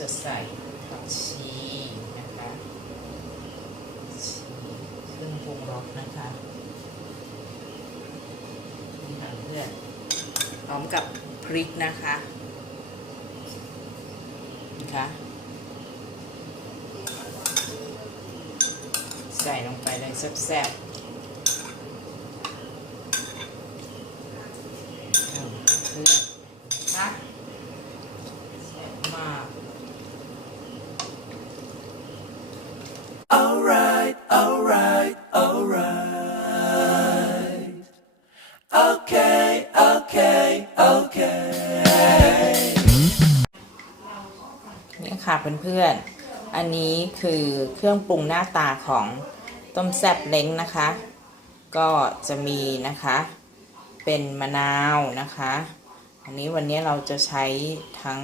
จะใส่ผักชีนะคะชีเครื่องปรุงรสนะคะนี่ค่ะเพื่อนพร้อมกับพริกนะคะนะคะใส่ลงไปเลยแซ่บๆ พื่อนๆ อันนี้คือเครื่องปรุงหน้าตาของต้มแซ่บเล้งนะคะ ก็จะมีนะคะ เป็นมะนาวนะคะ อันนี้วันนี้เราจะใช้ทั้ง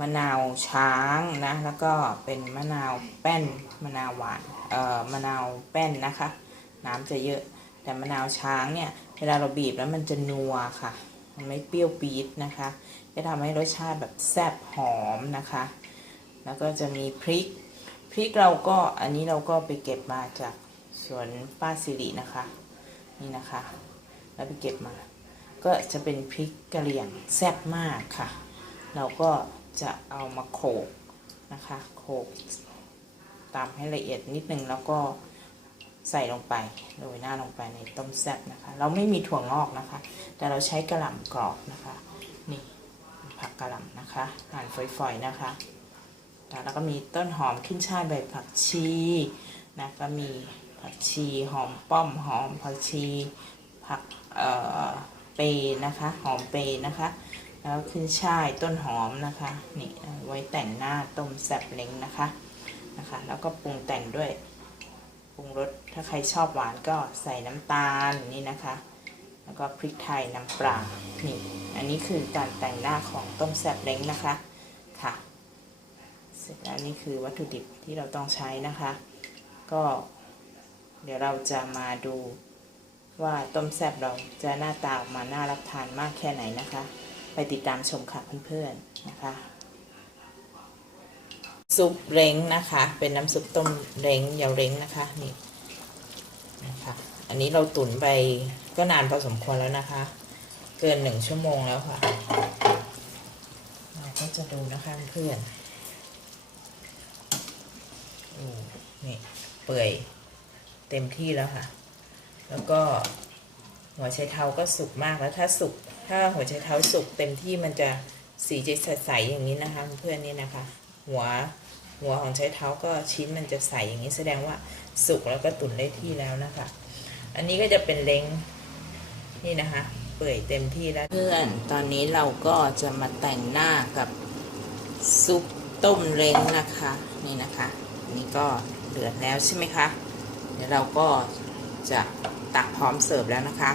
มะนาวช้างนะ แล้วก็เป็นมะนาวแป้นมะนาวหวานเอ่อมะนาวแป้นนะคะ น้ำจะเยอะแต่มะนาวช้างเนี่ย เวลาเราบีบแล้วมันจะนัวค่ะ มันไม่เปรี้ยวปี๊ดนะคะ จะทำให้รสชาติแบบแซ่บหอมนะคะ แล้วก็จะมีพริก พริกเราก็อันนี้เราก็ไปเก็บมาจากสวนป้าสิรินะคะ นี่นะคะ แล้วไปเก็บมา ก็จะเป็นพริกกะเหรี่ยงแซ่บมากค่ะ เราก็จะเอามาโขกนะคะ โขกตามให้ละเอียดนิดนึงแล้วก็ใส่ลงไปโรยหน้าลงไปในต้มแซ่บนะคะ เราไม่มีถั่วงอกนะคะ แต่เราใช้กระหล่ำกรอบนะคะ นี่ผักกระหล่ำนะคะหั่นฝอยๆนะคะ แล้วก็มีต้นหอมขึ้นช่ายใบผักชีนะก็มีผักชีหอมป้อมหอมผักชีผักเอ่อเปร์นะคะหอมเปร์นะคะ แล้วขึ้นช่ายต้นหอมนะคะนี่ไว้แต่งหน้าต้มแซ่บเล้งนะคะนะคะ แล้วก็ปรุงแต่งด้วยปรุงรสถ้าใครชอบหวานก็ใส่น้ำตาลนี่นะคะ แล้วก็พริกไทยน้ำปลานี่อันนี้คือการแต่งหน้าของต้มแซ่บเล้งนะคะ เสร็จแล้วนี่คือวัตถุดิบที่เราต้องใช้นะคะ ก็ เดี๋ยวเราจะมาดูว่าต้มแซ่บเราจะหน้าตาออกมาน่ารับทานมากแค่ไหนนะคะ ไปติดตามชมค่ะเพื่อนๆนะคะซุปเล้งนะคะ เป็นน้ำซุปต้มเล้งยาวเล้งนะคะนี่นะคะอันนี้เราตุ๋นไปก็นานพอสมควรแล้วนะคะ เกินหนึ่งชั่วโมงแล้วค่ะเราก็จะดูนะคะเพื่อน นี่เปื่อยเต็มที่แล้วค่ะ แล้วก็หัวไชเท้าก็สุกมากแล้วถ้าสุกถ้าหัวไชเท้าสุกเต็มที่มันจะสีจะใสๆอย่างนี้นะคะเพื่อนนี่นะคะ หัวหัวของไชเท้าก็ชิ้นมันจะใสอย่างนี้แสดงว่าสุกแล้วก็ตุ๋นได้ที่แล้วนะคะ อันนี้ก็จะเป็นเล้งนี่นะคะ เปื่อยเต็มที่แล้วเพื่อนตอนนี้เราก็จะมาแต่งหน้ากับซุปต้มเล้งนะคะ นี่นะคะ นี่ก็เดือดแล้วใช่ไหมคะ เดี๋ยวเราก็จะตักพร้อมเสิร์ฟแล้วนะคะ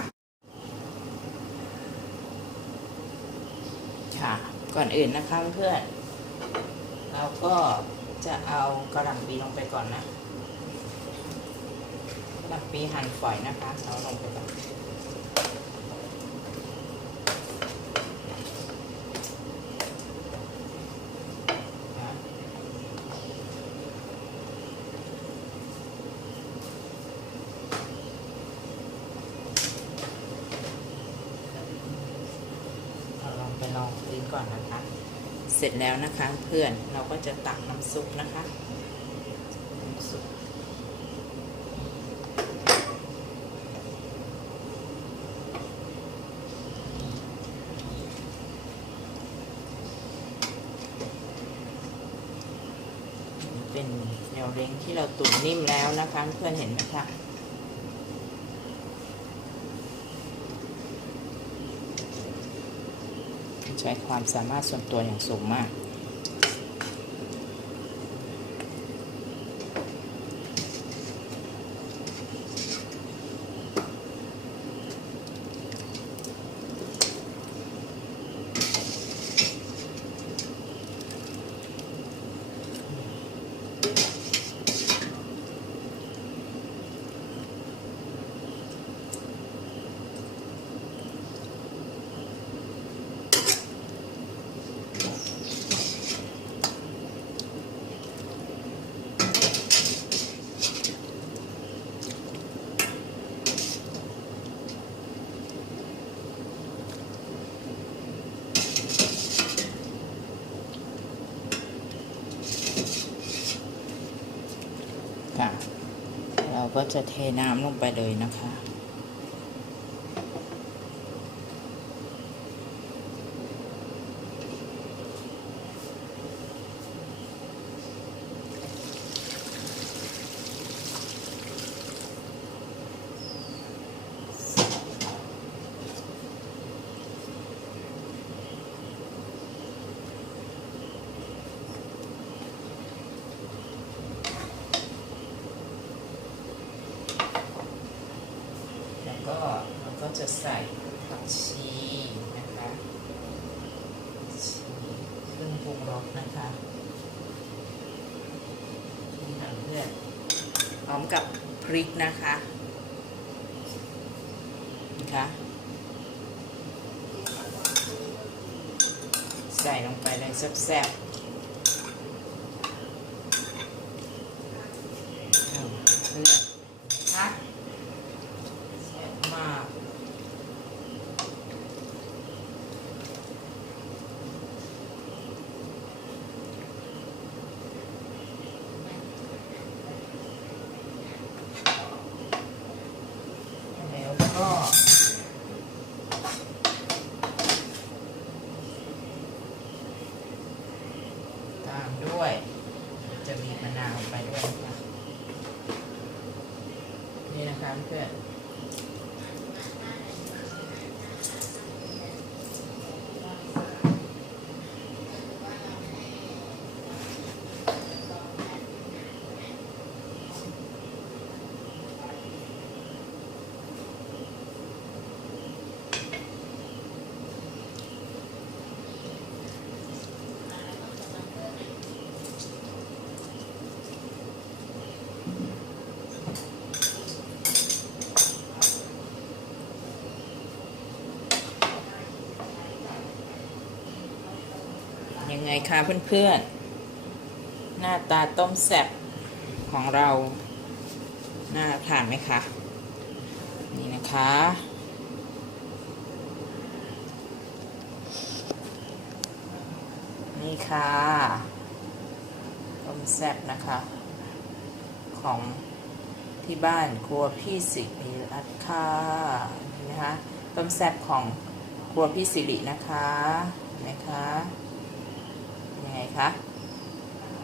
ค่ะ ก่อนอื่นนะคะเพื่อน เราก็จะเอากระหล่ำปีลงไปก่อนนะกระหล่ำปีหั่นฝอยนะคะเราลงไปก่อนนะ เราลองไปลองลิ้น ก่อนนะคะ เสร็จแล้วนะคะเพื่อนเราก็จะตักน้ำซุปนะคะน้ำซุปเป็นแนวเล้งที่เราตุ๋นนิ่มแล้วนะคะ เพื่อนเห็นไหมคะ ใช้ความสามารถส่วนตัวอย่างสูงมาก น ค่ะ เราก็จะเทน้ำลงไปเลยนะคะ แล้วก็เราก็ จะใส่ผักชีนะคะชีเครื่องปรุงรสนะคะนี่ค่ะเพื่อนพร้อมกับพริกนะคะนะคะใส่ลงไปเลยแซ่บๆเอาเพื่อนนะคะ แซ่บมากแล้วก็ ตามด้วย จะมีมะนาวไปด้วยนะคะนี่นะคะเพื่อน ยังไงคะเพื่อนๆ หน้าตาต้มแซ่บของเราน่าทานไหมคะ นี่นะคะ นี่ค่ะต้มแซ่บนะคะ ของที่บ้านครัวพี่สิริรัตน์ค่ะนะคะต้มแซ่บของครัวพี่สิรินะคะนะคะ คะ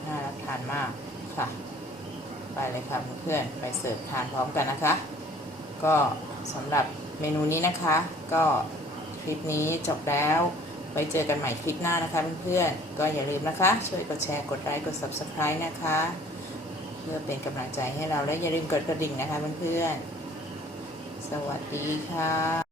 น่ารับทานมากค่ะ ไปเลยค่ะเพื่อนๆไปเสิร์ฟทานพร้อมกันนะคะ ก็สำหรับเมนูนี้นะคะ ก็คลิปนี้จบแล้วไว้เจอกันใหม่คลิปหน้านะคะเพื่อนๆ ก็อย่าลืมนะคะ ช่วยกดแชร์กดไลค์กด subscribe นะคะ เพื่อเป็นกำลังใจให้เราและอย่าลืมกดกระดิ่งนะคะเพื่อนๆ สวัสดีค่ะ